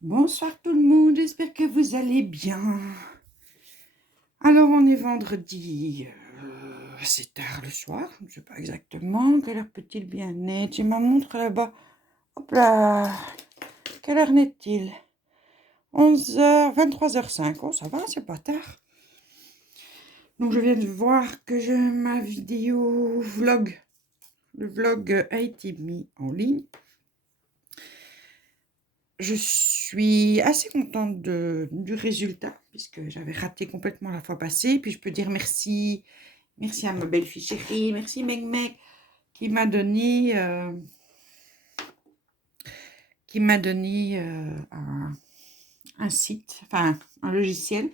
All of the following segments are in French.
Bonsoir tout le monde, j'espère que vous allez bien. Alors on est vendredi, c'est tard le soir, je ne sais pas exactement, quelle heure peut-il bien être? J'ai ma montre là-bas, hop là, quelle heure n'est-il? 11h, 23h05, oh ça va, c'est pas tard. Donc je viens de voir que ma vidéo vlog, le vlog a été mis en ligne. Je suis assez contente du résultat, puisque j'avais raté complètement la fois passée. Puis je peux dire merci à ma belle-fille chérie, merci Meg Meg, qui m'a donné, un site, enfin un logiciel,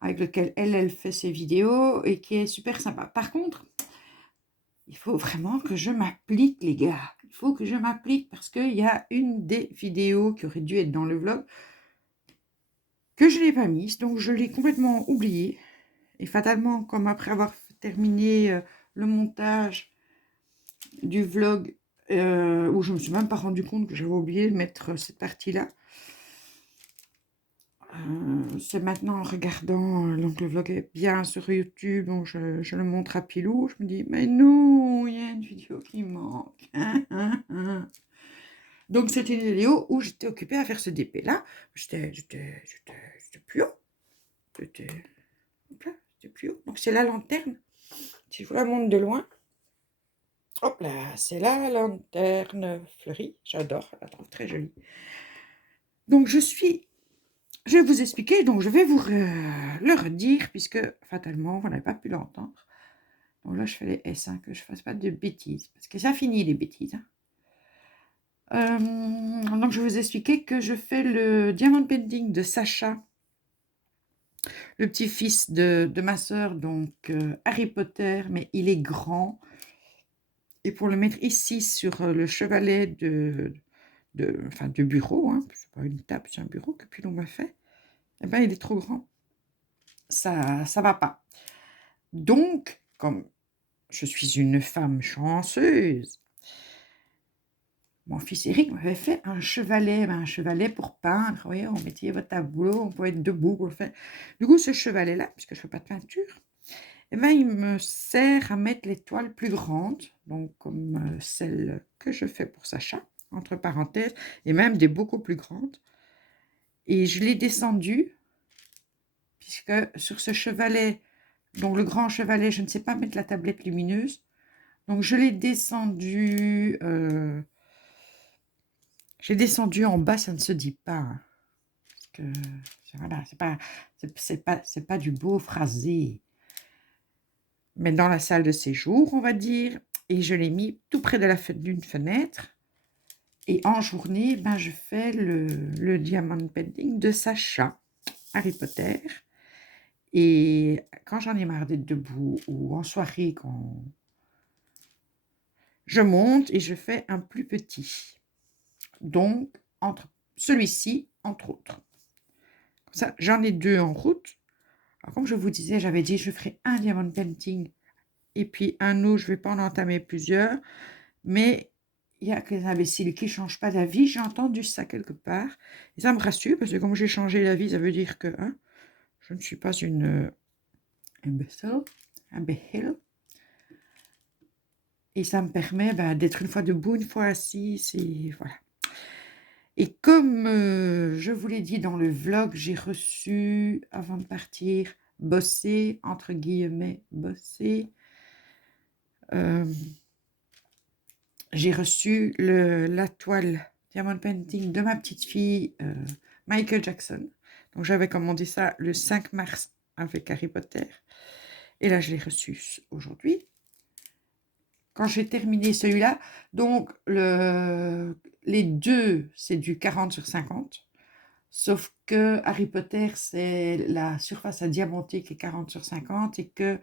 avec lequel elle fait ses vidéos, et qui est super sympa. Par contre, il faut vraiment que je m'applique, les gars. Il faut que je m'applique, parce qu'il y a une des vidéos qui aurait dû être dans le vlog, que je n'ai pas mise, donc je l'ai complètement oubliée. Et fatalement, comme après avoir terminé le montage du vlog, où je ne me suis même pas rendu compte que j'avais oublié de mettre cette partie-là, c'est maintenant en regardant, donc le vlog est bien sur YouTube, donc je le montre à Pilou, je me dis, mais non, il y a une vidéo qui manque. Donc c'était une vidéo où j'étais occupée à faire ce DP-là, j'étais plus haut, j'étais plus haut, donc c'est la lanterne, si je vous la montre de loin. Hop là, c'est la lanterne fleurie. J'adore, elle la trouve très jolie. Donc je vais vous expliquer, donc je vais vous le redire, puisque fatalement, vous n'avez pas pu l'entendre. Donc là, je fais les S, que je ne fasse pas de bêtises, parce que ça finit les bêtises. Donc je vais vous expliquer que je fais le diamond painting de Sacha, le petit-fils de ma sœur, donc Harry Potter, mais il est grand. Et pour le mettre ici sur le chevalet de bureau, c'est pas une table, c'est un bureau que Pilon m'a fait, eh ben il est trop grand. Ça va pas. Donc, comme je suis une femme chanceuse, mon fils Eric m'avait fait un chevalet pour peindre. Vous voyez, on mettait votre tableau, on pouvait être debout pour le faire. Du coup, ce chevalet-là, puisque je fais pas de peinture, eh ben, il me sert à mettre les toiles plus grandes, donc comme celle que je fais pour Sacha, entre parenthèses, et même des beaucoup plus grandes. Et je l'ai descendu, puisque sur ce chevalet, donc le grand chevalet, je ne sais pas mettre la tablette lumineuse, donc je l'ai descendu, en bas, ça ne se dit pas, parce que voilà, c'est pas du beau phrasé, mais dans la salle de séjour, on va dire, et je l'ai mis tout près de d'une fenêtre. Et en journée, ben, je fais le diamond painting de Sacha, Harry Potter. Et quand j'en ai marre d'être debout, ou en soirée, quand je monte et je fais un plus petit. Donc, entre celui-ci, entre autres. Comme ça, j'en ai deux en route. Alors, comme je vous disais, j'avais dit je ferai un diamond painting et puis un autre, je ne vais pas en entamer plusieurs. Mais il y a que les imbéciles qui ne changent pas d'avis. J'ai entendu ça quelque part. Et ça me rassure, parce que comme j'ai changé d'avis, ça veut dire que je ne suis pas une imbécile. Et ça me permet d'être une fois debout, une fois assis. Voilà. Et comme je vous l'ai dit dans le vlog, j'ai reçu, avant de partir, bosser, entre guillemets, bosser. J'ai reçu la toile Diamond Painting de ma petite fille Michael Jackson. Donc j'avais commandé ça le 5 mars avec Harry Potter. Et là, je l'ai reçu aujourd'hui. Quand j'ai terminé celui-là, donc les deux, c'est du 40/50. Sauf que Harry Potter, c'est la surface à diamanter qui est 40/50 et que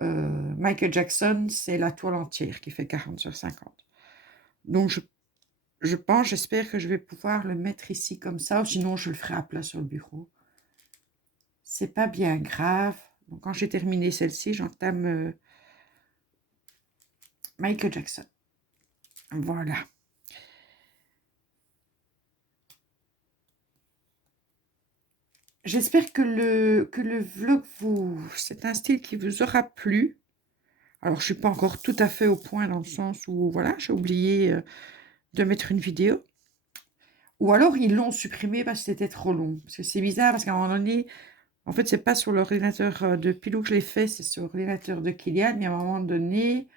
Michael Jackson, c'est la toile entière qui fait 40/50. Donc, j'espère que je vais pouvoir le mettre ici comme ça, ou sinon je le ferai à plat sur le bureau. C'est pas bien grave. Donc, quand j'ai terminé celle-ci, j'entame Michael Jackson. Voilà. J'espère que le vlog c'est un style qui vous aura plu. Alors, je suis pas encore tout à fait au point dans le sens où, voilà, j'ai oublié de mettre une vidéo. Ou alors, ils l'ont supprimé parce que c'était trop long. Parce que c'est bizarre, parce qu'à un moment donné, en fait, c'est pas sur l'ordinateur de Pilou que je l'ai fait, c'est sur l'ordinateur de Kylian. Et à un moment donné,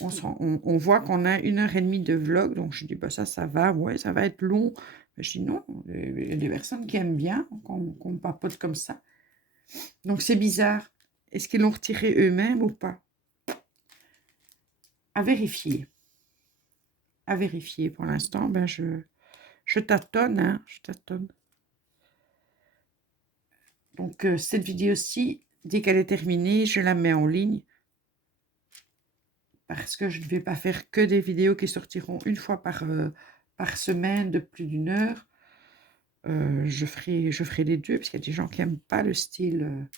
on voit qu'on a 1 h 30 de vlog. Donc, je dis, bah ça va, ouais, ça va être long. Mais je dis, non, il y a des personnes qui aiment bien qu'on papote comme ça. Donc, c'est bizarre. Est-ce qu'ils l'ont retiré eux-mêmes ou pas? À vérifier. À vérifier. Pour l'instant, ben je tâtonne, hein, je tâtonne. Donc, cette vidéo-ci, dès qu'elle est terminée, je la mets en ligne. Parce que je ne vais pas faire que des vidéos qui sortiront une fois par semaine de plus d'1 heure. Je ferai les deux, parce qu'il y a des gens qui n'aiment pas le style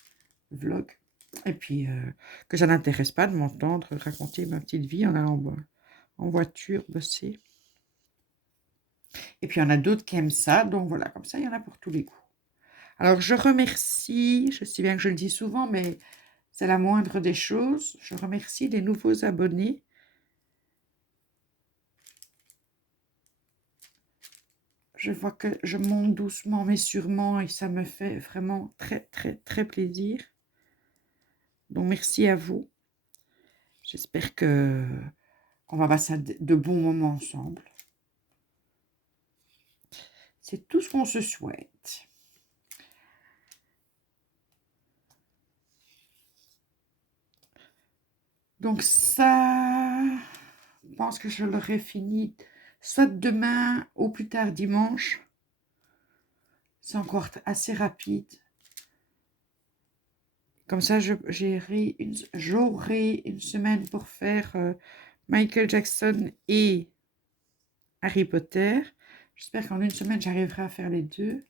vlog. Et puis, que ça n'intéresse pas de m'entendre raconter ma petite vie en allant en voiture, bosser. Et puis, il y en a d'autres qui aiment ça. Donc, voilà, comme ça, il y en a pour tous les goûts. Alors, je remercie, je sais bien que je le dis souvent, mais c'est la moindre des choses. Je remercie les nouveaux abonnés. Je vois que je monte doucement mais sûrement et ça me fait vraiment très, très, très plaisir. Donc, merci à vous. J'espère qu'on va passer de bons moments ensemble. C'est tout ce qu'on se souhaite. Donc ça, je pense que je l'aurai fini soit demain ou plus tard dimanche. C'est encore assez rapide. Comme ça, j'aurai une semaine pour faire Michael Jackson et Harry Potter. J'espère qu'en une semaine, j'arriverai à faire les deux.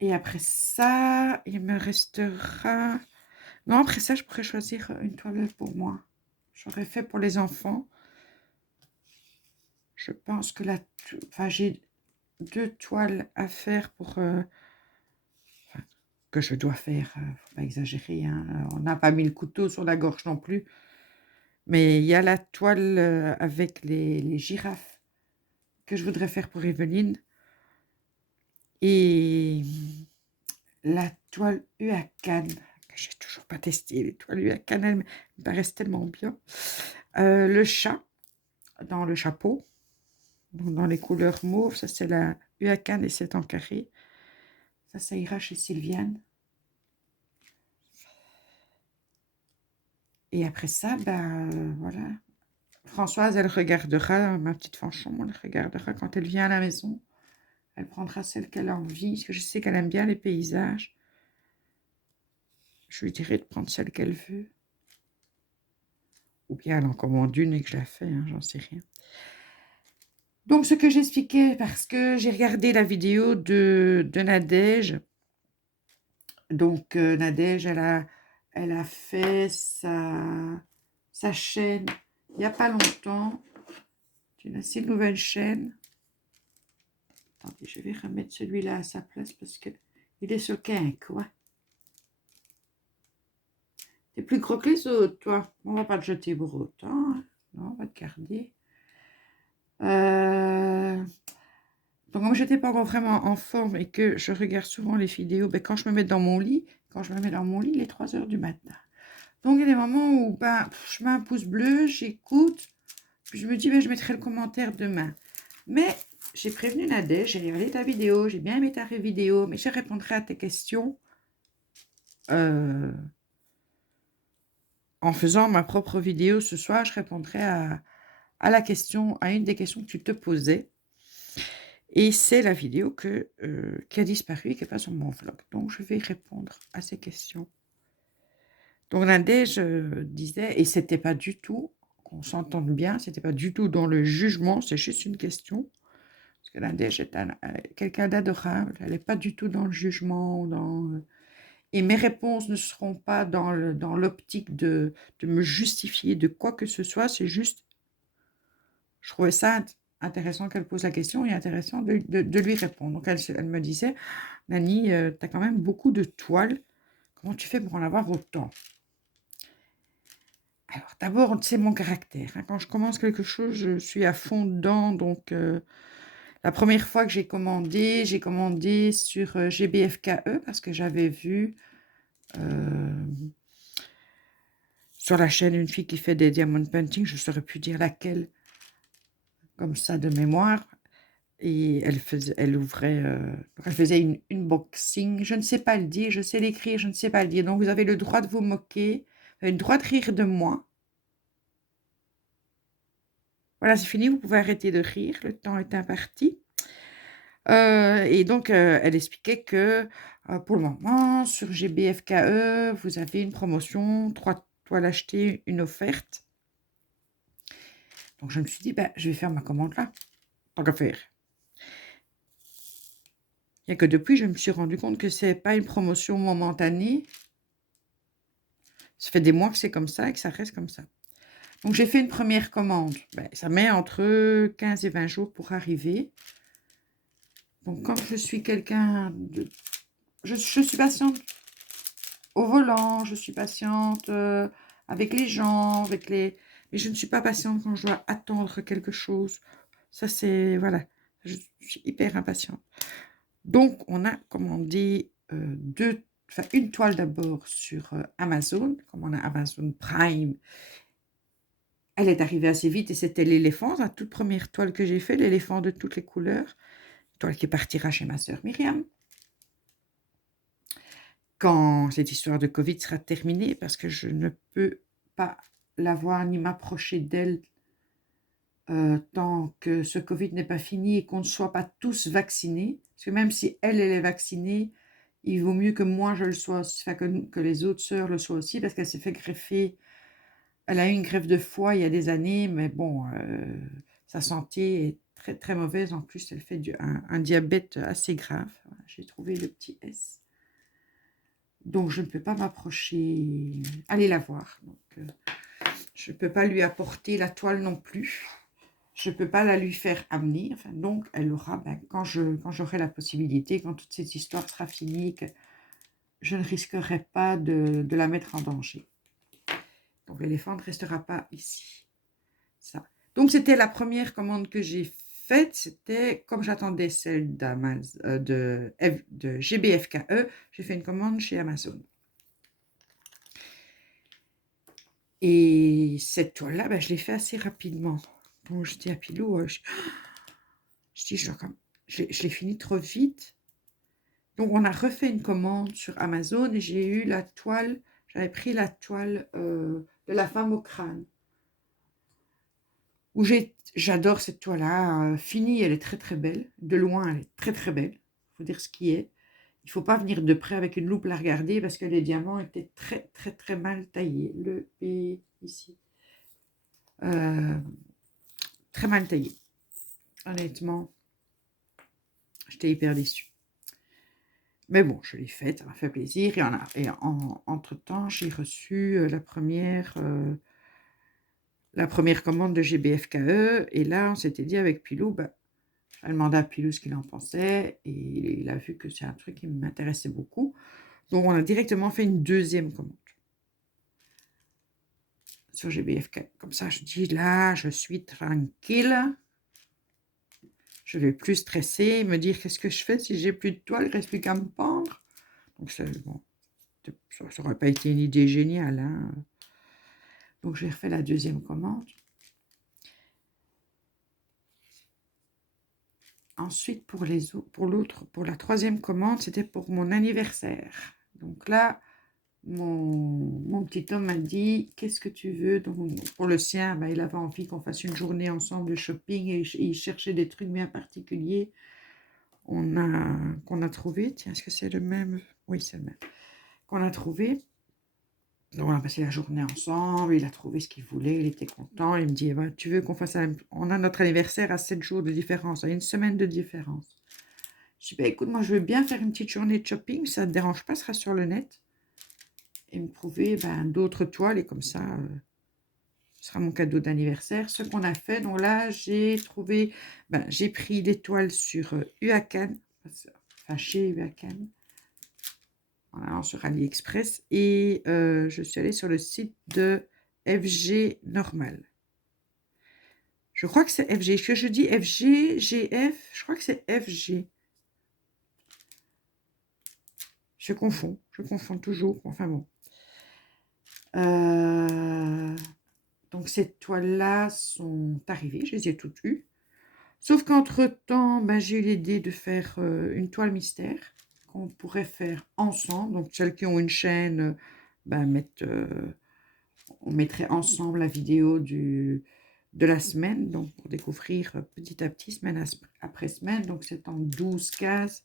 Et après ça, il me restera... Non, après ça, je pourrais choisir une toilette pour moi. J'aurais fait pour les enfants. Je pense que enfin, j'ai 2 toiles à faire pour... enfin, que je dois faire. Faut pas exagérer. Hein. On n'a pas mis le couteau sur la gorge non plus. Mais il y a la toile avec les girafes que je voudrais faire pour Evelyne. Et la toile U à Cannes, que j'ai toujours pas testé. Les toiles U à Cannes, elles me paraissent tellement bien. Le chat dans le chapeau, donc dans les couleurs mauves, ça c'est la U à Cannes et c'est en carré. Ça ira chez Sylviane. Et après ça, ben voilà. Françoise, elle regardera, ma petite Fanchon, elle regardera quand elle vient à la maison. Elle prendra celle qu'elle a envie, parce que je sais qu'elle aime bien les paysages. Je lui dirai de prendre celle qu'elle veut. Ou bien elle en commande une et que je la fais, hein, j'en sais rien. Donc, ce que j'expliquais, parce que j'ai regardé la vidéo de Nadège. Donc, Nadège, elle a fait sa chaîne il n'y a pas longtemps. C'est une assez nouvelle chaîne. Attendez, je vais remettre celui-là à sa place parce qu'il est sur quoi. T'es plus gros que les autres, toi. On va pas te jeter pour autant. Hein. Non, on va te garder. Donc, comme je n'étais pas encore vraiment en forme et que je regarde souvent les vidéos, ben, quand je me mets dans mon lit, il est 3 h du matin. Donc, il y a des moments où ben, je mets un pouce bleu, j'écoute, puis je me dis, ben, je mettrai le commentaire demain. Mais j'ai prévenu Nadège, j'ai regardé ta vidéo, j'ai bien aimé ta vidéo, mais je répondrai à tes questions en faisant ma propre vidéo ce soir. Je répondrai à la question, à une des questions que tu te posais. Et c'est la vidéo qui a disparu et qui n'est pas sur mon vlog. Donc, je vais répondre à ces questions. Donc, Nadège disait, et c'était pas du tout, qu'on s'entende bien, c'était pas du tout dans le jugement, c'est juste une question. Parce que Nadège est quelqu'un d'adorable, elle n'est pas du tout dans le jugement. Et mes réponses ne seront pas dans l'optique de me justifier de quoi que ce soit, c'est juste, je trouvais ça intéressant qu'elle pose la question et intéressant de lui répondre. Donc, elle me disait, Nani, tu as quand même beaucoup de toiles. Comment tu fais pour en avoir autant? Alors, d'abord, c'est mon caractère. Hein. Quand je commence quelque chose, je suis à fond dedans. Donc, la première fois que j'ai commandé sur GBFKE parce que j'avais vu sur la chaîne une fille qui fait des diamond painting. Je ne saurais plus dire laquelle, comme ça, de mémoire. Et elle ouvrait, elle faisait une unboxing. Je ne sais pas le dire, je sais l'écrire, je ne sais pas le dire. Donc, vous avez le droit de vous moquer, vous avez le droit de rire de moi. Voilà, c'est fini, vous pouvez arrêter de rire, le temps est imparti. Et donc, elle expliquait que pour le moment, sur GBFKE, vous avez une promotion, 3 toiles achetées, une offerte. Donc, je me suis dit, ben, je vais faire ma commande là, tant qu'à faire. Il n'y a que depuis, je me suis rendu compte que ce n'est pas une promotion momentanée. Ça fait des mois que c'est comme ça et que ça reste comme ça. Donc, j'ai fait une première commande. Ben, ça met entre 15 et 20 jours pour arriver. Donc, comme je suis quelqu'un de... Je suis patiente au volant, je suis patiente avec les gens, mais je ne suis pas patiente quand je dois attendre quelque chose. Ça, c'est... Voilà. Je suis hyper impatiente. Donc, on a commandé une toile d'abord sur Amazon, comme on a Amazon Prime. Elle est arrivée assez vite et c'était l'éléphant, la toute première toile que j'ai fait, l'éléphant de toutes les couleurs. Toile qui partira chez ma sœur Myriam. Quand cette histoire de Covid sera terminée, parce que je ne peux pas la voir ni m'approcher d'elle tant que ce Covid n'est pas fini et qu'on ne soit pas tous vaccinés. Parce que même si elle est vaccinée, il vaut mieux que moi je le sois, enfin que les autres sœurs le soient aussi, parce qu'elle s'est fait greffer. Elle a eu une greffe de foie il y a des années, mais bon, sa santé est très très mauvaise. En plus, elle fait un diabète assez grave. Voilà, j'ai trouvé le petit S. Donc, je ne peux pas m'approcher, aller la voir. Donc, je ne peux pas lui apporter la toile non plus. Je ne peux pas la lui faire amener. Enfin, donc, elle aura, quand j'aurai la possibilité, quand toute cette histoire sera finie, que je ne risquerai pas de la mettre en danger. Donc, l'éléphant ne restera pas ici. Ça. Donc, c'était la première commande que j'ai faite. C'était, comme j'attendais celle de GBFKE, j'ai fait une commande chez Amazon. Et cette toile-là, je l'ai fait assez rapidement. Donc, je dis à Pilou, je dis, je l'ai fini trop vite. Donc, on a refait une commande sur Amazon et j'ai eu la toile, j'avais pris la toile de la femme au crâne. Où j'adore cette toile-là. Finie, elle est très très belle. De loin, elle est très très belle. Il faut dire ce qui est. Il ne faut pas venir de près avec une loupe la regarder parce que les diamants étaient très très très mal taillés. Le P ici. Très mal taillé. Honnêtement, j'étais hyper déçue. Mais bon, je l'ai faite, ça m'a fait plaisir. Et entre-temps, j'ai reçu la première commande de GBFKE. Et là, on s'était dit avec Pilou, j'ai demandé à Pilou ce qu'il en pensait. Et il a vu que c'est un truc qui m'intéressait beaucoup. Donc, on a directement fait une deuxième commande sur GBFKE. Comme ça, je dis, là, je suis tranquille. Je ne vais plus stresser, me dire qu'est-ce que je fais si j'ai plus de toile, il ne reste plus qu'à me pendre. Donc, ça n'aurait pas été une idée géniale. Hein. Donc, j'ai refait la deuxième commande. Ensuite, pour la troisième commande, c'était pour mon anniversaire. Donc là, mon petit homme m'a dit, qu'est-ce que tu veux? Donc, pour le sien, il avait envie qu'on fasse une journée ensemble de shopping et il cherchait des trucs bien particuliers. Qu'on a trouvé. Tiens, est-ce que c'est le même? Oui, c'est le même. Qu'on a trouvé. Donc, on a passé la journée ensemble. Il a trouvé ce qu'il voulait. Il était content. Il me dit, tu veux qu'on fasse On a notre anniversaire à 7 jours de différence, à une semaine de différence. Je dis, écoute, moi, je veux bien faire une petite journée de shopping. Ça ne te dérange pas, ce sera sur le net. Et me prouver d'autres toiles. Et comme ça, Ce sera mon cadeau d'anniversaire. Ce qu'on a fait, donc là, j'ai trouvé, j'ai pris des toiles sur Uakan, enfin chez Uakan, voilà, sur AliExpress, et je suis allée sur le site de FG Normal. Je crois que c'est FG. Est-ce que je dis FG, GF? Je crois que c'est FG. Je confonds toujours. Enfin bon. Donc ces toiles-là sont arrivées, je les ai toutes eues. Sauf qu'entre-temps, j'ai eu l'idée de faire une toile mystère qu'on pourrait faire ensemble. Donc celles qui ont une chaîne, on mettrait ensemble la vidéo de la semaine, donc pour découvrir petit à petit, semaine après semaine. Donc c'est en 12 cases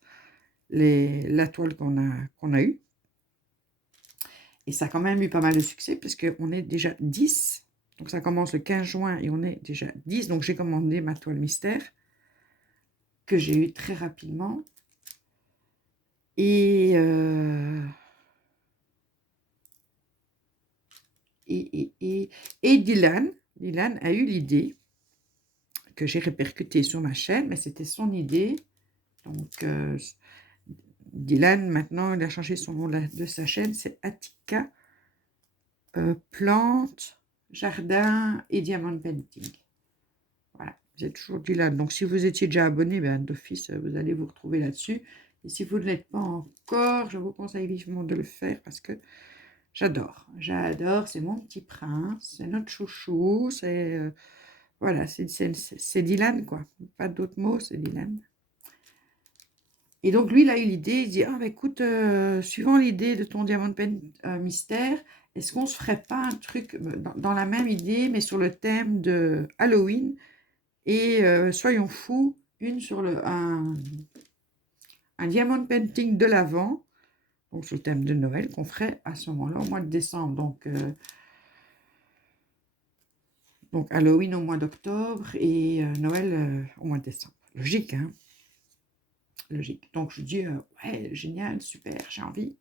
la toile qu'on a eue. Et ça a quand même eu pas mal de succès, puisqu'on est déjà 10. Donc ça commence le 15 juin et on est déjà 10. Donc j'ai commandé ma toile mystère, que j'ai eue très rapidement. Et Dylan a eu l'idée, que j'ai répercutée sur ma chaîne, mais c'était son idée. Donc Dylan, maintenant, il a changé son nom de sa chaîne, c'est Attica Plantes, Jardin et Diamond Painting. Voilà, j'ai toujours Dylan. Donc si vous étiez déjà abonné, d'office, vous allez vous retrouver là-dessus. Et si vous ne l'êtes pas encore, je vous conseille vivement de le faire, parce que j'adore, c'est mon petit prince, c'est notre chouchou, c'est voilà, c'est Dylan, quoi. Pas d'autres mots, c'est Dylan. Et donc lui, il a eu l'idée, il dit, écoute, suivant l'idée de ton Diamond Pen mystère, est-ce qu'on se ferait pas un truc dans la même idée, mais sur le thème de Halloween, et soyons fous, sur un Diamond Painting de l'Avent, donc sur le thème de Noël, qu'on ferait à ce moment-là, au mois de décembre. Donc Halloween au mois d'octobre et Noël au mois de décembre. Logique, hein? Logique. Donc je dis, ouais, génial, super, j'ai envie.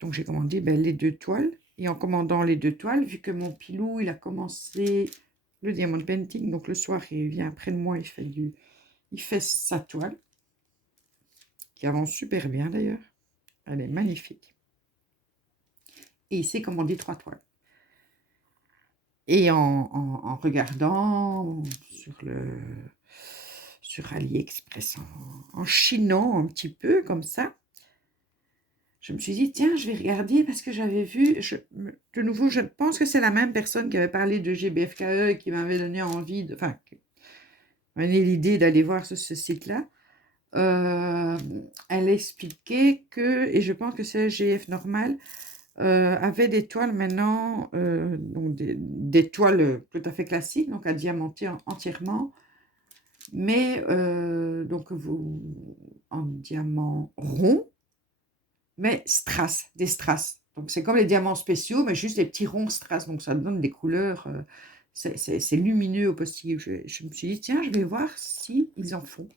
Donc j'ai commandé les 2 toiles. Et en commandant les 2 toiles, vu que mon pilou, il a commencé le Diamond Painting, donc le soir, il vient près de moi, il fait sa toile, qui avance super bien d'ailleurs. Elle est magnifique. Et il s'est commandé 3 toiles. Et en regardant sur AliExpress, en chinant un petit peu comme ça, je me suis dit, tiens, je vais regarder, parce que j'avais vu, de nouveau, je pense que c'est la même personne qui avait parlé de GBFKE et qui m'avait donné envie, qui m'a donné l'idée d'aller voir ce site-là. Elle expliquait que, et je pense que c'est GF Normal, avait des toiles maintenant, donc des toiles tout à fait classiques, donc à diamanter entièrement, mais donc en diamant rond, mais strass, des strass. Donc c'est comme les diamants spéciaux, mais juste des petits ronds strass, donc ça donne des couleurs, c'est lumineux au possible. Je me suis dit, tiens, je vais voir si ils en font.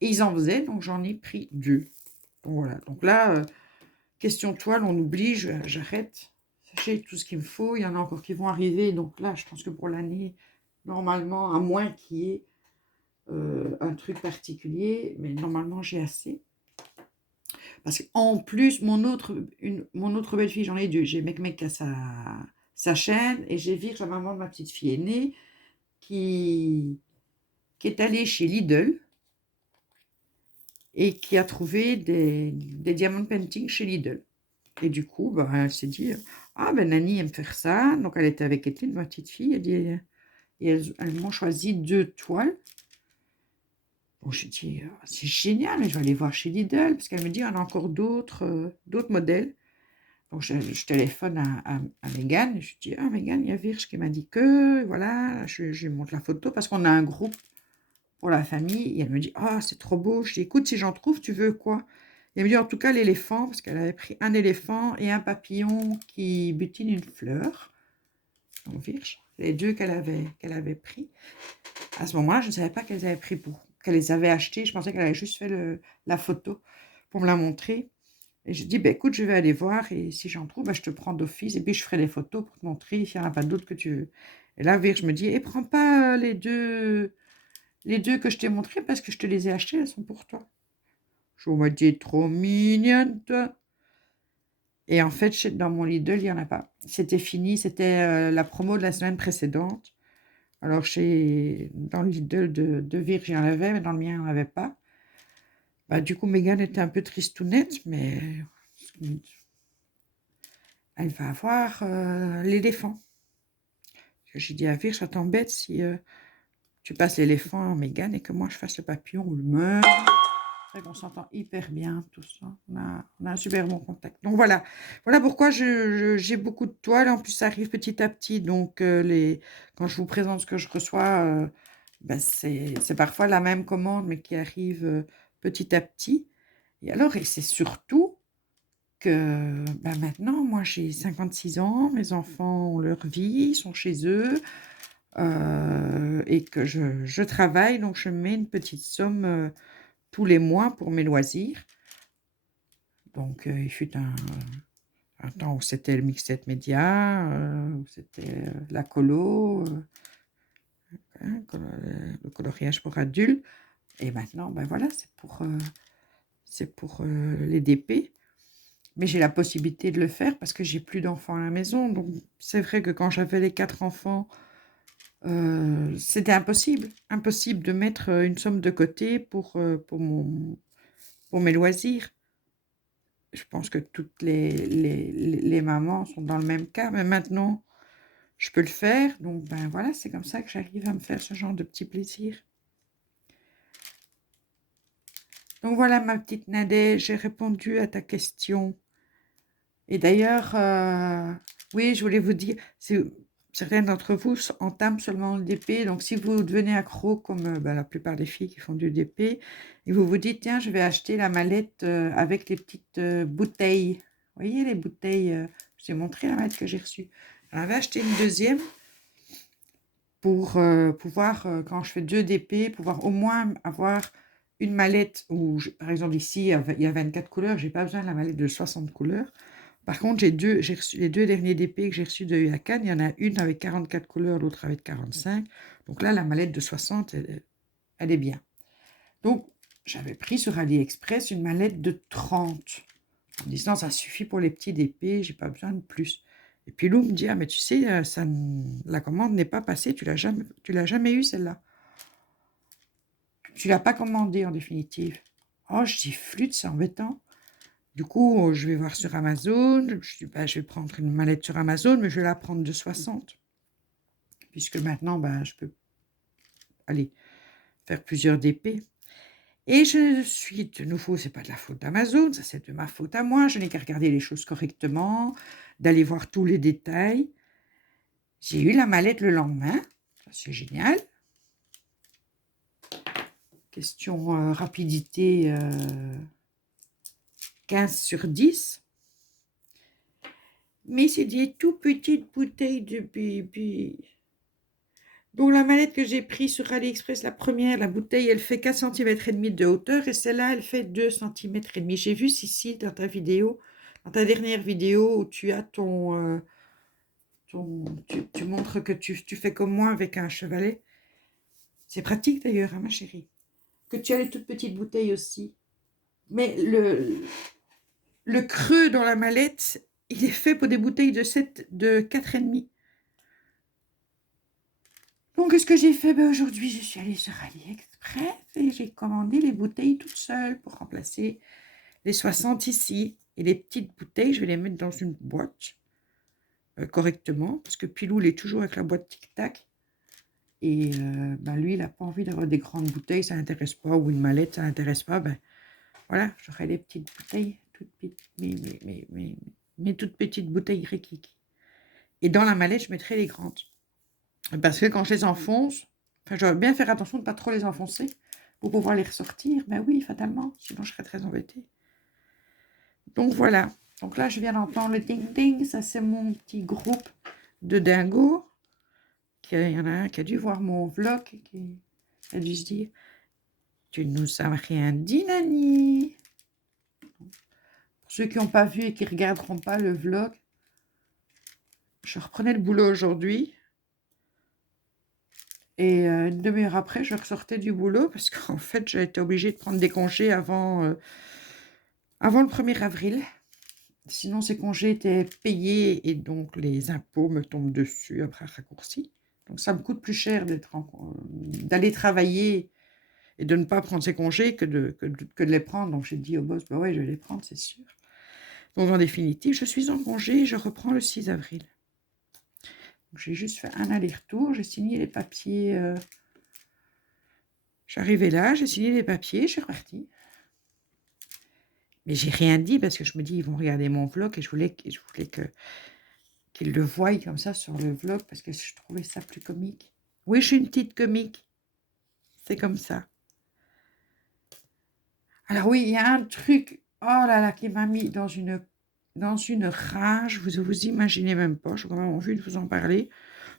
Et ils en faisaient, donc j'en ai pris 2. Donc voilà, donc là, question toile, on oublie, j'arrête. J'ai tout ce qu'il me faut, il y en a encore qui vont arriver, donc là, je pense que pour l'année, normalement, à moins qu'il y ait un truc particulier, mais normalement, j'ai assez. Parce qu'en plus, mon autre belle-fille, j'en ai 2. J'ai Mec qui a sa chaîne, et j'ai Virge, la maman de ma petite fille aînée, qui est allée chez Lidl, et qui a trouvé des diamond painting chez Lidl. Et du coup, elle s'est dit, Nani aime faire ça. Donc, elle était avec Kathleen, ma petite fille, et elles m'ont choisi 2 toiles. Bon, je dis, c'est génial, mais je vais aller voir chez Lidl, parce qu'elle me dit, il y en a encore d'autres modèles. Donc, je téléphone à Mégane, et je dis, Mégane, il y a Virge qui m'a dit que, voilà, je lui montre la photo, parce qu'on a un groupe pour la famille, et elle me dit, c'est trop beau. Je dis, écoute, si j'en trouve, tu veux quoi? Et elle me dit, en tout cas, l'éléphant, parce qu'elle avait pris un éléphant et un papillon qui butine une fleur. Donc, Virge, les 2 qu'elle avait pris. À ce moment-là, je ne savais pas qu'elles avaient pris qu'elle les avait achetés. Je pensais qu'elle avait juste fait la photo pour me la montrer. Et je dis: «Beh, écoute, je vais aller voir et si j'en trouve, bah, je te prends d'office et puis je ferai des photos pour te montrer s'il y en a pas d'autres que tu veux». Et là, Virge me dit: «Et prends pas, les 2 que je t'ai montrés parce que je te les ai achetés, elles sont pour toi». Je me dis: «Trop mignonne toi». Et en fait, chez dans mon Lidl, il y en a pas. C'était fini, c'était, la promo de la semaine précédente. Alors chez dans le Lidl de Virge, il y en avait, mais dans le mien, il y en avait pas. Bah, du coup, Mégane était un peu tristounette, mais elle va avoir, l'éléphant. J'ai dit à Virge: «Ça t'embête si, tu passes l'éléphant à Mégane et que moi je fasse le papillon ou le meuble?» C'est vrai qu'on s'entend hyper bien tous, hein. On a un super bon contact. Donc voilà, voilà pourquoi j'ai beaucoup de toiles. En plus, ça arrive petit à petit, donc quand je vous présente ce que je reçois, bah, c'est parfois la même commande, mais qui arrive, petit à petit. Et c'est surtout que, bah, maintenant, moi, j'ai 56 ans, mes enfants ont leur vie, ils sont chez eux, et que je travaille, donc je mets une petite somme, tous les mois pour mes loisirs. Donc, il fut un temps où c'était le Mixed Media, où c'était, la colo, hein, le coloriage pour adultes. Et maintenant, ben voilà, c'est pour les DP. Mais j'ai la possibilité de le faire parce que j'ai plus d'enfants à la maison. Donc, c'est vrai que quand j'avais les 4 enfants, c'était impossible. Impossible de mettre, une somme de côté pour mes loisirs. Je pense que toutes les mamans sont dans le même cas, mais maintenant, je peux le faire. Donc, ben voilà, c'est comme ça que j'arrive à me faire ce genre de petits plaisirs. Donc voilà, ma petite Nadège, j'ai répondu à ta question. Et d'ailleurs, oui, je voulais vous dire, certains d'entre vous entament seulement le DP, donc si vous devenez accro, comme ben, la plupart des filles qui font du DP, et vous vous dites, tiens, je vais acheter la mallette avec les petites bouteilles. Vous voyez les bouteilles, je vous ai montré la mallette que j'ai reçue. J'en avais acheté une deuxième pour pouvoir, quand je fais 2 DP, pouvoir au moins avoir une mallette où, par exemple ici, il y a 24 couleurs, j'ai pas besoin de la mallette de 60 couleurs. Par contre, j'ai reçu les 2 derniers DP que j'ai reçus de Yakan, il y en a une avec 44 couleurs, l'autre avec 45. Donc là, la mallette de 60, elle est bien. Donc, j'avais pris sur AliExpress une mallette de 30, en disant ça suffit pour les petits DP, j'ai pas besoin de plus. Et puis Lou me dit: «Ah mais tu sais, la commande n'est pas passée, tu l'as jamais eue celle-là. Tu l'as pas commandée en définitive». Oh, je dis: «Flûte, c'est embêtant». Du coup, je vais voir sur Amazon, je dis: «Bah, je vais prendre une mallette sur Amazon, mais je vais la prendre de 60». Puisque maintenant, bah, je peux, aller faire plusieurs DP. Et je suis de nouveau, c'est pas de la faute d'Amazon, ça c'est de ma faute à moi, je n'ai qu'à regarder les choses correctement, d'aller voir tous les détails. J'ai eu la mallette le lendemain, ça c'est génial. Question, rapidité, 15/10. Mais c'est des tout petites bouteilles de bébé. Donc la mallette que j'ai prise sur AliExpress, la première, la bouteille, elle fait 4,5 cm de hauteur et celle-là, elle fait 2,5 cm. J'ai vu ici dans ta vidéo, dans ta dernière vidéo où tu as tu montres que tu fais comme moi avec un chevalet. C'est pratique d'ailleurs, hein, ma chérie. Que tu as les toutes petites bouteilles aussi. Mais le creux dans la mallette, il est fait pour des bouteilles de 4,5. Donc, qu'est-ce que j'ai fait? Ben, aujourd'hui, je suis allée sur AliExpress et j'ai commandé les bouteilles toutes seules pour remplacer les 60 ici. Et les petites bouteilles, je vais les mettre dans une boîte correctement parce que Pilou, il est toujours avec la boîte tic-tac. Et ben, lui, il n'a pas envie d'avoir des grandes bouteilles, ça n'intéresse pas, ou une mallette, ça n'intéresse pas. Ben, voilà, j'aurai les petites bouteilles, toutes petites, mes toutes petites bouteilles Rikiki. Et dans la mallette, je mettrai les grandes. Parce que quand je les enfonce, enfin, je dois bien faire attention de ne pas trop les enfoncer pour pouvoir les ressortir. Ben oui, fatalement, sinon je serais très embêtée. Donc voilà. Donc là, je viens d'entendre le ding-ding. Ça, c'est mon petit groupe de dingos. Il y en a un qui a dû voir mon vlog, qui a dû se dire: tu nous as rien dit, Nani. Pour ceux qui n'ont pas vu et qui ne regarderont pas le vlog, je reprenais le boulot aujourd'hui. Et une demi-heure après, je ressortais du boulot parce qu'en fait, j'ai été obligée de prendre des congés avant le 1er avril. Sinon, ces congés étaient payés et donc les impôts me tombent dessus après raccourci. Donc, ça me coûte plus cher d'aller travailler et de ne pas prendre ces congés que de les prendre. Donc, j'ai dit au boss, bah ouais, je vais les prendre, c'est sûr. Donc, en définitive, je suis en congé et je reprends le 6 avril. J'ai juste fait un aller-retour, j'ai signé les papiers. J'arrivais là, j'ai signé les papiers, je suis repartie. Mais j'ai rien dit parce que je me dis, ils vont regarder mon vlog et je voulais qu'ils le voient comme ça sur le vlog parce que je trouvais ça plus comique. Oui, je suis une petite comique. C'est comme ça. Alors oui, il y a un truc, oh là là, qui m'a mis dans une rage. Vous imaginez même pas, j'ai quand même envie de vous en parler.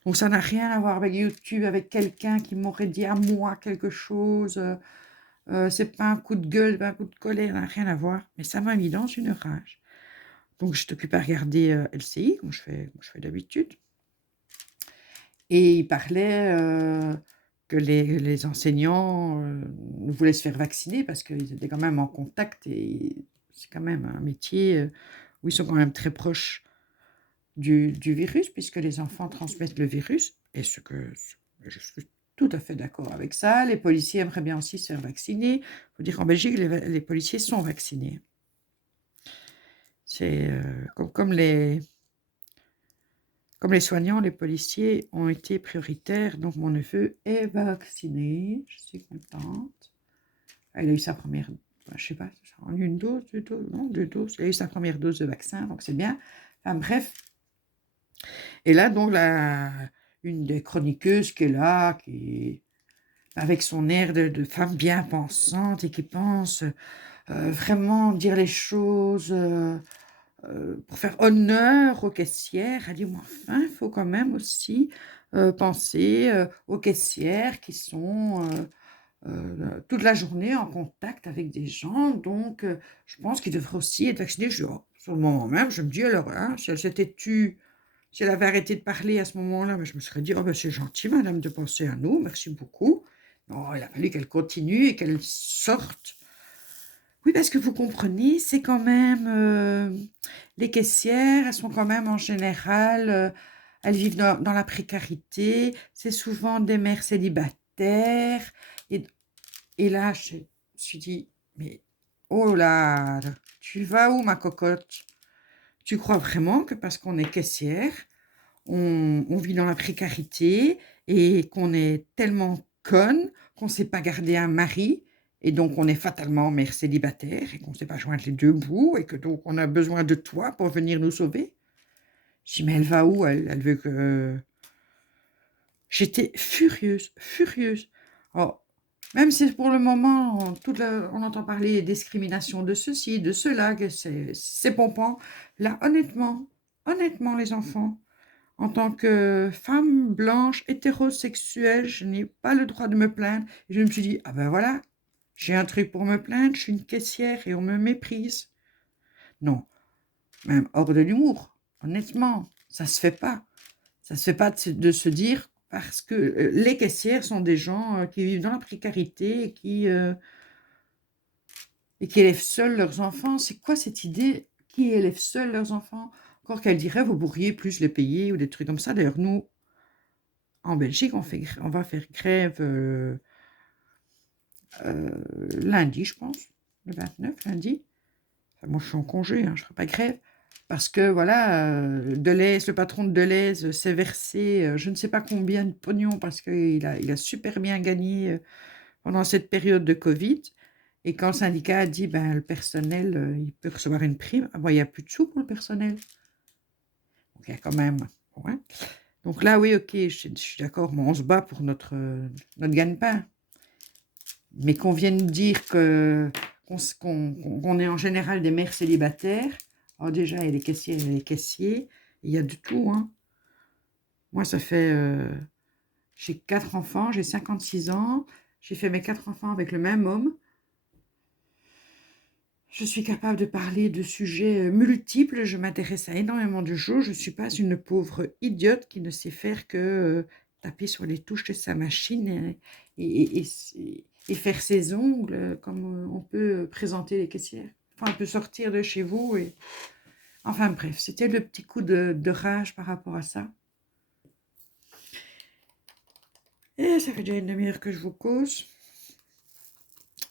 Donc ça n'a rien à voir avec YouTube, avec quelqu'un qui m'aurait dit à moi quelque chose. C'est pas un coup de gueule, pas un coup de colère, ça n'a rien à voir. Mais ça m'a mis dans une rage. Donc je t'occupe à regarder LCI, comme je fais d'habitude. Et il parlait que les enseignants voulaient se faire vacciner parce qu'ils étaient quand même en contact et c'est quand même un métier où ils sont quand même très proches du virus puisque les enfants transmettent le virus. Et je suis tout à fait d'accord avec ça. Les policiers aimeraient bien aussi se faire vacciner. Il faut dire qu'en Belgique, les policiers sont vaccinés. C'est comme les soignants, les policiers ont été prioritaires, donc mon neveu est vacciné. Je suis contente. Elle a eu sa première, je sais pas, en une dose, deux doses, non, 2 doses. Elle a eu sa première dose de vaccin, donc c'est bien. Enfin bref. Et là, donc, une des chroniqueuses qui est là, qui avec son air de femme bien pensante et qui pense vraiment dire les choses pour faire honneur aux caissières. Elle dit, mais enfin, il faut quand même aussi penser aux caissières qui sont toute la journée en contact avec des gens. Donc, je pense qu'ils devraient aussi être vaccinés. Sur le moment même, je me dis, alors, hein, si elle s'était tue, si elle avait arrêté de parler à ce moment-là, mais je me serais dit, oh ben c'est gentil, madame, de penser à nous, merci beaucoup. Non, il a fallu qu'elle continue et qu'elle sorte. Oui, parce que vous comprenez, c'est quand même les caissières, elles sont quand même en général, elles vivent dans la précarité, c'est souvent des mères célibataires. Et là, je me suis dit, mais oh là, tu vas où ma cocotte? Tu crois vraiment que parce qu'on est caissière, on vit dans la précarité et qu'on est tellement conne qu'on ne sait pas garder un mari et donc on est fatalement mère célibataire et qu'on ne sait pas joindre les deux bouts et que donc on a besoin de toi pour venir nous sauver? Je dis, mais elle va où? Elle veut que... J'étais furieuse, furieuse. Oh, même si pour le moment, on entend parler discrimination de ceci, de cela, que c'est pompant. Là, honnêtement, les enfants, en tant que femme blanche, hétérosexuelle, je n'ai pas le droit de me plaindre. Et je me suis dit, ah ben voilà, j'ai un truc pour me plaindre, je suis une caissière et on me méprise. Non, même hors de l'humour, honnêtement, ça se fait pas. Ça se fait pas de se dire, parce que les caissières sont des gens qui vivent dans la précarité et qui élèvent seuls leurs enfants. C'est quoi cette idée? Qui élève seuls leurs enfants? Encore qu'elle dirait, vous pourriez plus les payer ou des trucs comme ça. D'ailleurs, nous, en Belgique, on va faire grève lundi, je pense, le 29, lundi. Enfin, moi, je suis en congé, hein, je ne ferai pas grève. Parce que, voilà, Deleuze, le patron de Deleuze, s'est versé je ne sais pas combien de pognon parce qu'il a super bien gagné pendant cette période de Covid. Et quand le syndicat a dit, ben, le personnel, il peut recevoir une prime, ah, bon, il n'y a plus de sous pour le personnel. Donc, il y a quand même... Ouais. Donc là, oui, ok, je suis d'accord, mais on se bat pour notre gagne-pain. Mais qu'on vienne nous dire qu'on est en général des mères célibataires. Alors déjà, il y a les caissières et les caissiers. Il y a de tout. Hein. Moi, ça fait... j'ai 4 enfants, j'ai 56 ans. J'ai fait mes 4 enfants avec le même homme. Je suis capable de parler de sujets multiples, je m'intéresse à énormément de choses, je ne suis pas une pauvre idiote qui ne sait faire que taper sur les touches de sa machine et faire ses ongles comme on peut présenter les caissières. Enfin, on peut sortir de chez vous et... Enfin bref, c'était le petit coup de rage par rapport à ça. Et ça fait déjà une demi-heure que je vous cause.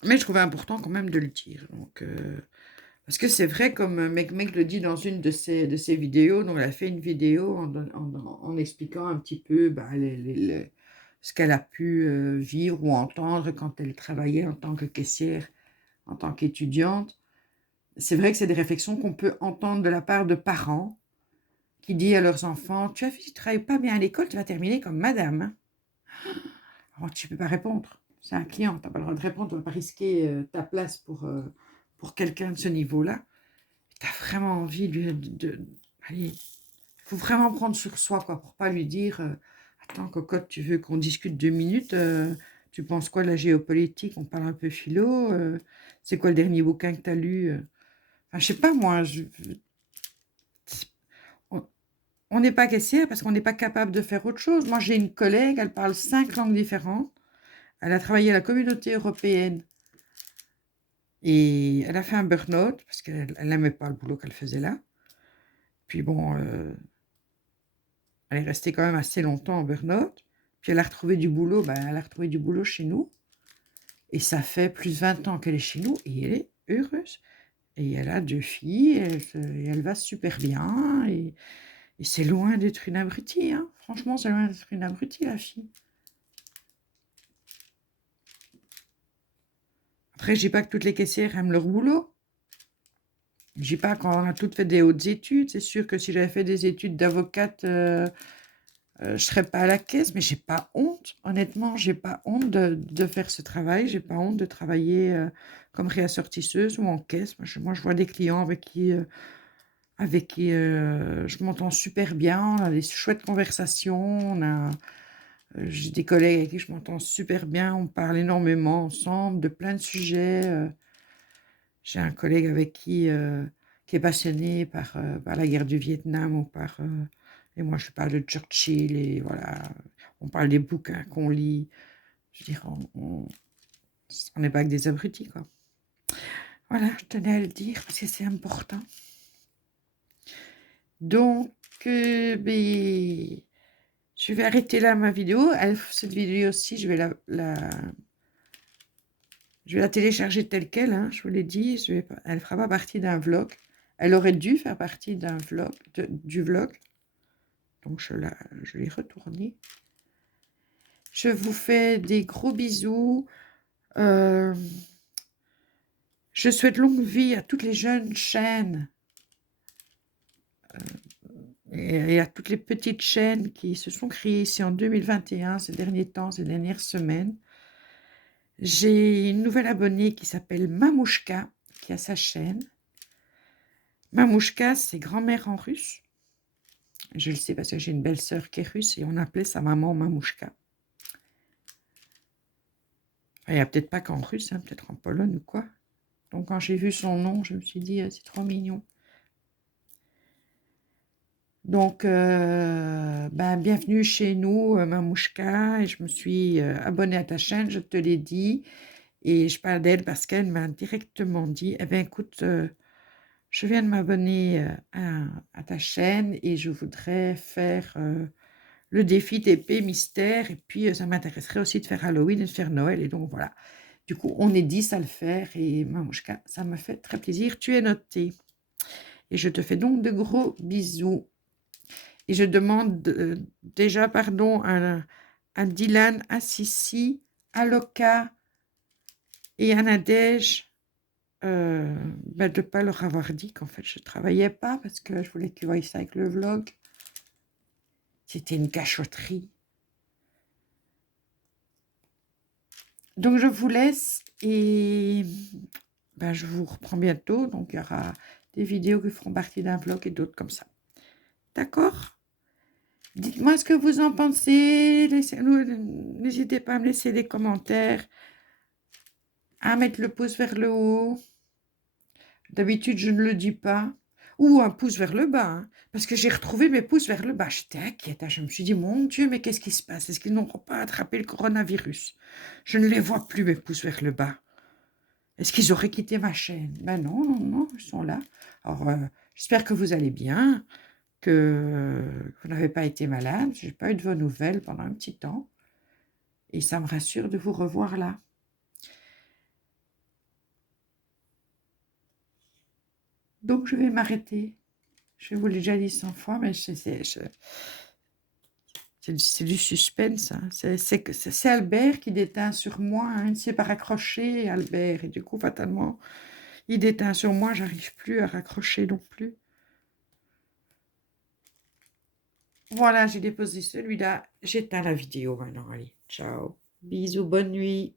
Mais je trouvais important quand même de le dire. Donc, parce que c'est vrai, comme Mec le dit dans une de ses vidéos, donc elle a fait une vidéo en expliquant un petit peu bah, ce qu'elle a pu vivre ou entendre quand elle travaillait en tant que caissière, en tant qu'étudiante. C'est vrai que c'est des réflexions qu'on peut entendre de la part de parents qui disent à leurs enfants, tu ne travailles pas bien à l'école, tu vas terminer comme madame. Hein. Alors, tu ne peux pas répondre. C'est un client, tu n'as pas le droit de répondre, tu ne vas pas risquer ta place pour quelqu'un de ce niveau-là. Tu as vraiment envie allez, il faut vraiment prendre sur soi, quoi, pour pas lui dire attends, cocotte, tu veux qu'on discute 2 minutes tu penses quoi de la géopolitique? On parle un peu philo c'est quoi le dernier bouquin que tu as lu Enfin, je sais pas, moi, on n'est pas caissière parce qu'on n'est pas capable de faire autre chose. Moi, j'ai une collègue, elle parle 5 langues différentes. Elle a travaillé à la communauté européenne et elle a fait un burn-out parce qu'elle n'aimait pas le boulot qu'elle faisait là. Puis bon, elle est restée quand même assez longtemps en burn-out. Puis elle a retrouvé du boulot, elle a retrouvé du boulot chez nous. Et ça fait plus de 20 ans qu'elle est chez nous et elle est heureuse. Et elle a 2 filles, et elle va super bien. Et c'est loin d'être une abrutie. Hein. Franchement, c'est loin d'être une abrutie, la fille. Après, je dis pas que toutes les caissières aiment leur boulot. Je dis pas qu'on a toutes fait des hautes études. C'est sûr que si j'avais fait des études d'avocate, je serais pas à la caisse, mais j'ai pas honte. Honnêtement, j'ai pas honte de faire ce travail. J'ai pas honte de travailler comme réassortisseuse ou en caisse. Moi, je vois des clients avec qui je m'entends super bien. On a des chouettes conversations. J'ai des collègues avec qui je m'entends super bien. On parle énormément ensemble de plein de sujets. J'ai un collègue avec qui est passionné par la guerre du Vietnam et moi je parle de Churchill et voilà, on parle des bouquins qu'on lit. Je veux dire, on n'est pas que des abrutis, quoi. Voilà, je tenais à le dire parce que c'est important. Donc, je vais arrêter là ma vidéo. Cette vidéo aussi, je vais la télécharger telle quelle, hein, je vous l'ai dit. Elle ne fera pas partie d'un vlog. Elle aurait dû faire partie du vlog. Donc, je l'ai retournée. Je vous fais des gros bisous. Je souhaite longue vie à toutes les jeunes chaînes et à toutes les petites chaînes qui se sont créées ici en 2021, ces derniers temps, ces dernières semaines. J'ai une nouvelle abonnée qui s'appelle Mamouchka, qui a sa chaîne. Mamouchka, c'est grand-mère en russe. Je le sais parce que j'ai une belle-sœur qui est russe et on appelait sa maman Mamouchka. Il n'y a peut-être pas qu'en russe, hein, peut-être en Pologne ou quoi. Donc quand j'ai vu son nom, je me suis dit, c'est trop mignon. Donc, bienvenue chez nous, Mamouchka. Et je me suis abonnée à ta chaîne, je te l'ai dit. Et je parle d'elle parce qu'elle m'a directement dit, eh bien écoute, je viens de m'abonner à ta chaîne et je voudrais faire le défi d'épée mystère. Et puis, ça m'intéresserait aussi de faire Halloween et de faire Noël. Et donc, voilà. Du coup, on est 10 à le faire. Et Mamouchka, ça me fait très plaisir. Tu es notée. Et je te fais donc de gros bisous. Et je demande déjà pardon à Dylan, à Sissi, à Loka et à Nadège de ne pas leur avoir dit qu'en fait je ne travaillais pas parce que je voulais qu'ils voient ça avec le vlog. C'était une cachotterie. Donc je vous laisse et je vous reprends bientôt. Donc il y aura des vidéos qui feront partie d'un vlog et d'autres comme ça. D'accord ? Dites-moi ce que vous en pensez. N'hésitez pas à me laisser des commentaires, à mettre le pouce vers le haut, D'habitude, je ne le dis pas. Ou un pouce vers le bas, hein, parce que j'ai retrouvé mes pouces vers le bas. J'étais inquiète, hein, je me suis dit: «Mon Dieu, mais qu'est-ce qui se passe? Est-ce qu'ils n'auront pas attrapé le coronavirus?» Je ne les vois plus, mes pouces vers le bas. Est-ce qu'ils auraient quitté ma chaîne? Ben non, non, non, ils sont là. Alors, j'espère que vous allez bien, que vous n'avez pas été malade. J'ai pas eu de vos nouvelles pendant un petit temps et ça me rassure de vous revoir là. Donc je vais m'arrêter. Je vous l'ai déjà dit 100 fois, mais c'est du suspense, hein. C'est Albert qui déteint sur moi, hein. Il ne s'est pas raccroché, Albert, et du coup, fatalement, il déteint sur moi, j'arrive plus à raccrocher non plus. Voilà, j'ai déposé celui-là. J'éteins la vidéo maintenant. Allez, ciao. Bisous, bonne nuit.